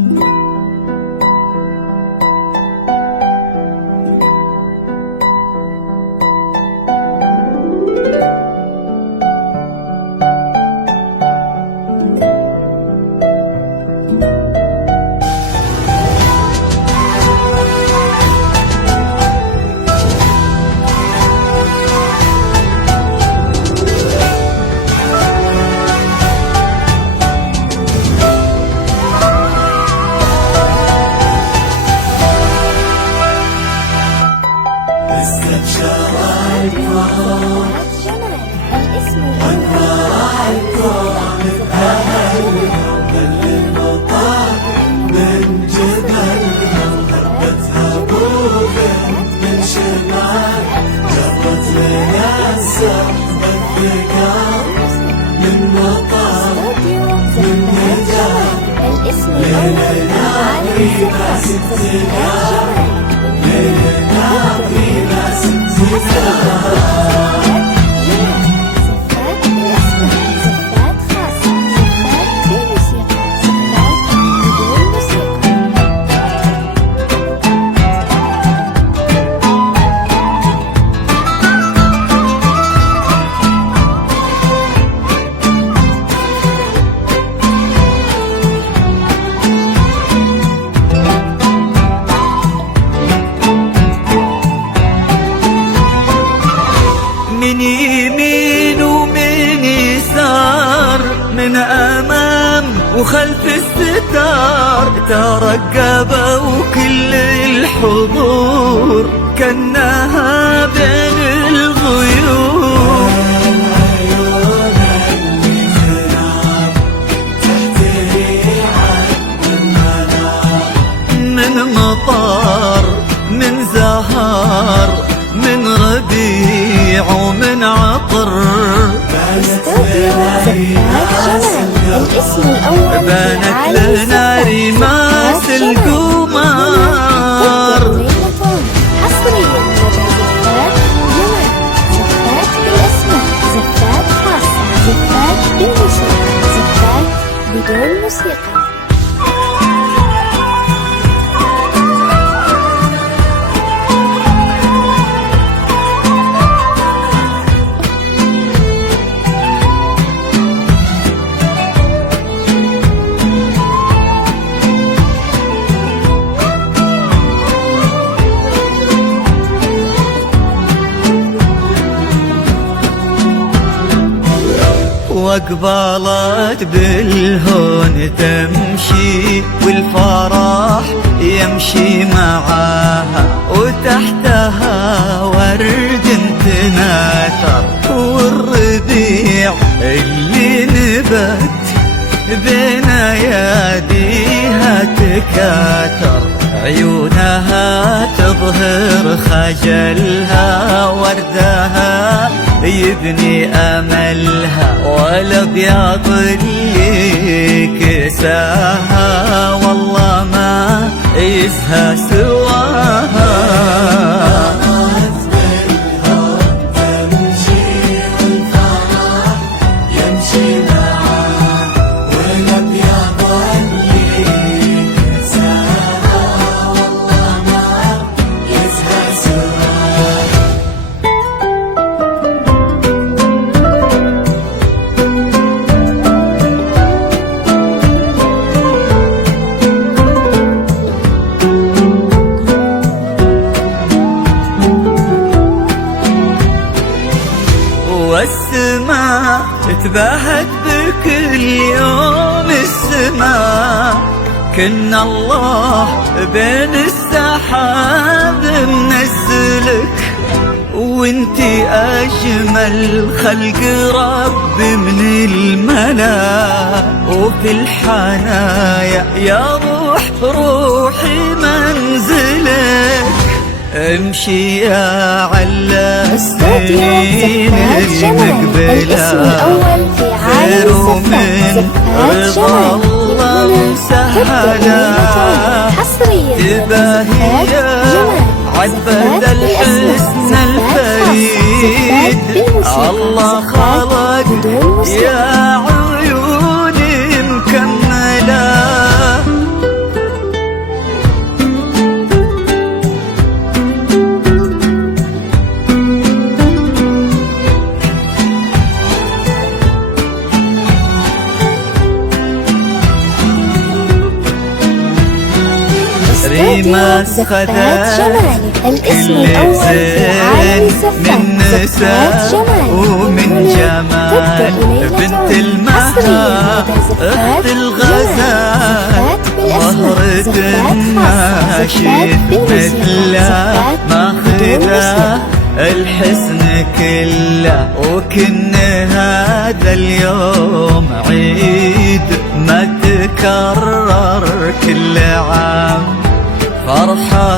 من مطار من نجاة الاسم الأول ليلنا ستنا ليلنا فينا ستنا من يمين ومن يسار، من أمام وخلف الستار، ترقبوا كل الحضور كأنها بين الغيور. من مطار من زهار من ربيع ومن عطر، الاسم الأول بانت لنا رماس القمر. حصريا زفات جمال، زفات بالاسماء، زفات خاصة، زفات بالموسيقى، زفات بدون موسيقى. وقبلت بالهون تمشي والفرح يمشي معاها، وتحتها ورد تناثر، والربيع اللي نبت بين اياديها تكاثر، عيونها تظهر خجلها، وردها يبني أملها، والأبيض اللي كساها والله ما يزهى سواها. والسماء تباهت بكل يوم، السماء كنا الله بين السحاب منزلك، وانتي أجمل خلق رب من الملا، وفي الحنايا يا روحي منزلك، امشي يا على السنين المقبلة، خير من رضا الله مسهلا، تباهي عبد الحسن الفريد، الله خلق يا عيوني مكملة. مسخة الاسم كل الأول في عالم زين الزفات من نساء ومن جمال بنت المها اخت الغزال ظهرت الناشف مثله ماخذه الحسن كله وكن هذا اليوم عيد ما تكرر كل عام فرحة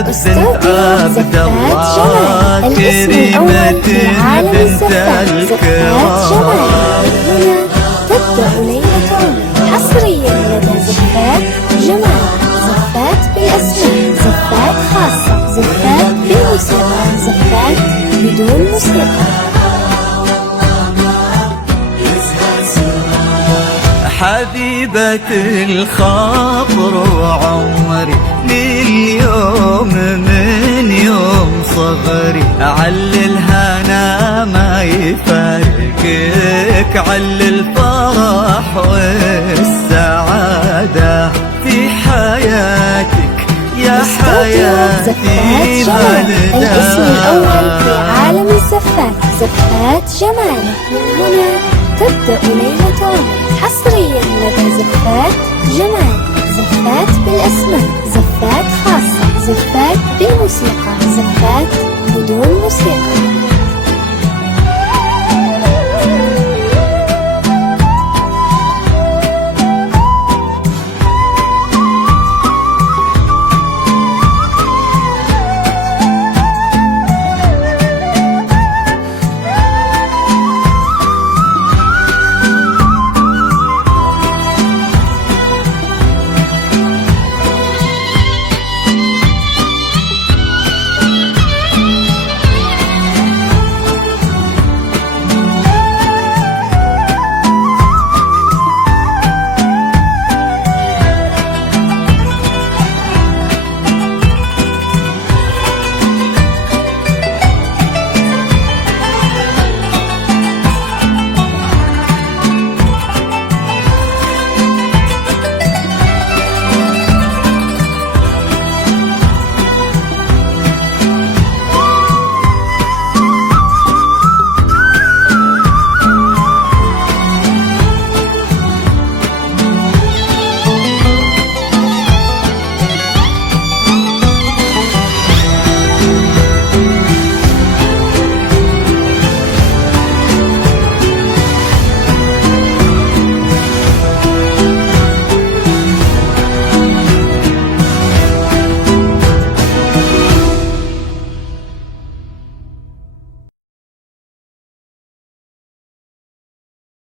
بنت عبد الله كريمة بنت الكرام. هنا تبدأ ليلة عمر حصريا لدى زفات جمال. زفات بالأسماء، زفات خاصة، زفات بالموسيقى، زفات بدون موسيقى. حبيبة الخاطر وعمري لليوم من يوم صغري عللها أنا ما يفارقك عل الفرح والسعادة في حياتك يا حياتي والدة. الاسم الأول في عالم الزفات زفات جمال. من هنا تبدأ ليلة عمر حصريا لدى زفات جمال. زفات بالأسماء، زفات خاصة، زفات بالموسيقى، زفات بدون موسيقى.